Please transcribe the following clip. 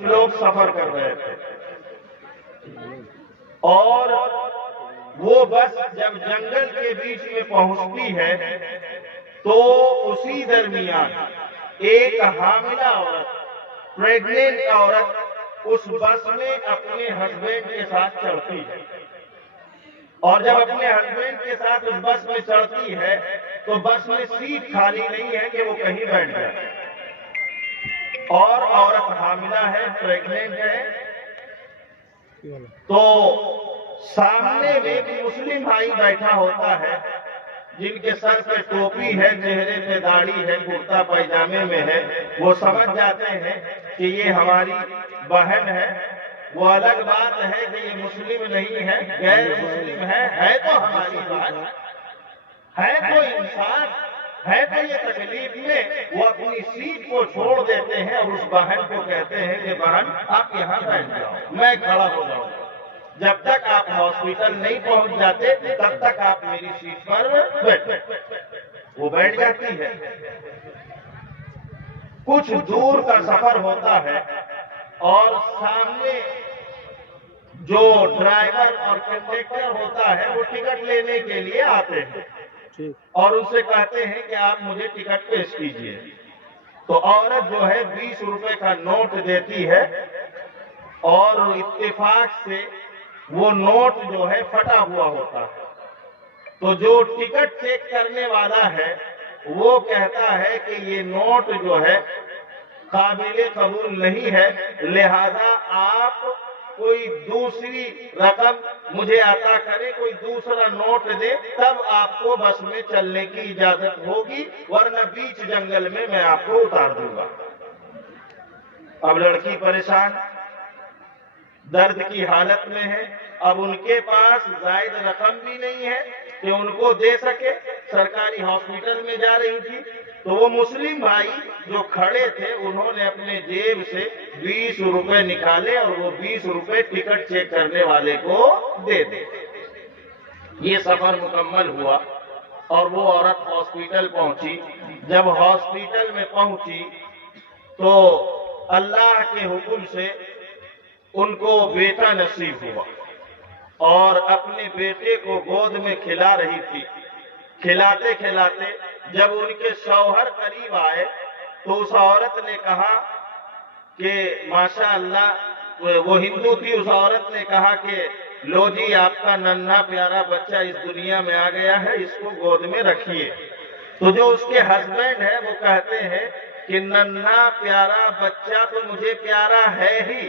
لوگ سفر کر رہے تھے اور وہ بس جب جنگل کے بیچ میں پہنچتی ہے تو اسی درمیان ایک حاملہ عورت، پریگننٹ عورت اس بس میں اپنے ہسبینڈ کے ساتھ چڑھتی ہے، اور جب اپنے ہسبینڈ کے ساتھ اس بس میں چڑھتی ہے تو بس میں سیٹ خالی نہیں ہے کہ وہ کہیں بیٹھ جائے، اور عورت حاملہ ہے، پریگننٹ ہے، تو سامنے میں بھی مسلم بھائی بیٹھا ہوتا ہے جن کے سر پہ ٹوپی ہے، چہرے پہ داڑھی ہے، کرتا پائجامے میں ہے، وہ سمجھ جاتے ہیں کہ یہ ہماری بہن ہے۔ وہ الگ بات ہے کہ یہ مسلم نہیں ہے، غیر مسلم ہے تو ہماری بہن ہے، تو انسان ہے، تو یہ تکلیف میں وہ اپنی سیٹ کو چھوڑ دیتے ہیں اور اس بہن کو کہتے ہیں کہ بہن آپ یہاں بیٹھ جاؤ، میں کھڑا ہو جاؤں، جب تک آپ ہاسپٹل نہیں پہنچ جاتے تب تک آپ میری سیٹ پر بیٹھو۔ وہ بیٹھ جاتی ہے۔ کچھ دور کا سفر ہوتا ہے اور سامنے جو ڈرائیور اور کنڈکٹر ہوتا ہے وہ ٹکٹ لینے کے لیے آتے ہیں اور ان سے کہتے ہیں کہ آپ مجھے ٹکٹ پیش کیجئے، تو عورت جو ہے 20 روپے کا نوٹ دیتی ہے اور اتفاق سے وہ نوٹ جو ہے پھٹا ہوا ہوتا ہے، تو جو ٹکٹ چیک کرنے والا ہے وہ کہتا ہے کہ یہ نوٹ جو ہے قابل قبول نہیں ہے، لہذا آپ کوئی دوسری رقم مجھے عطا کرے، کوئی دوسرا نوٹ دے، تب آپ کو بس میں چلنے کی اجازت ہوگی، ورنہ بیچ جنگل میں میں آپ کو اتار دوں گا۔ اب لڑکی پریشان، درد کی حالت میں ہے، اب ان کے پاس زائد رقم بھی نہیں ہے کہ ان کو دے سکے، سرکاری ہاسپٹل میں جا رہی تھی، تو وہ مسلم بھائی جو کھڑے تھے انہوں نے اپنے جیب سے 20 روپے نکالے اور وہ 20 روپے ٹکٹ چیک کرنے والے کو دے دے۔ یہ سفر مکمل ہوا اور وہ عورت ہاسپٹل پہنچی۔ جب ہاسپٹل میں پہنچی تو اللہ کے حکم سے ان کو بیٹا نصیب ہوا اور اپنے بیٹے کو گود میں کھلا رہی تھی۔ کھلاتے کھلاتے جب ان کے شوہر قریب آئے تو اس عورت نے کہا کہ ماشاء اللہ، وہ ہندو تھی، اس عورت نے کہا کہ لو جی آپ کا ننھا پیارا بچہ اس دنیا میں آ گیا ہے، اس کو گود میں رکھیے۔ تو جو اس کے ہسبینڈ ہے وہ کہتے ہیں کہ ننھا پیارا بچہ تو مجھے پیارا ہے ہی،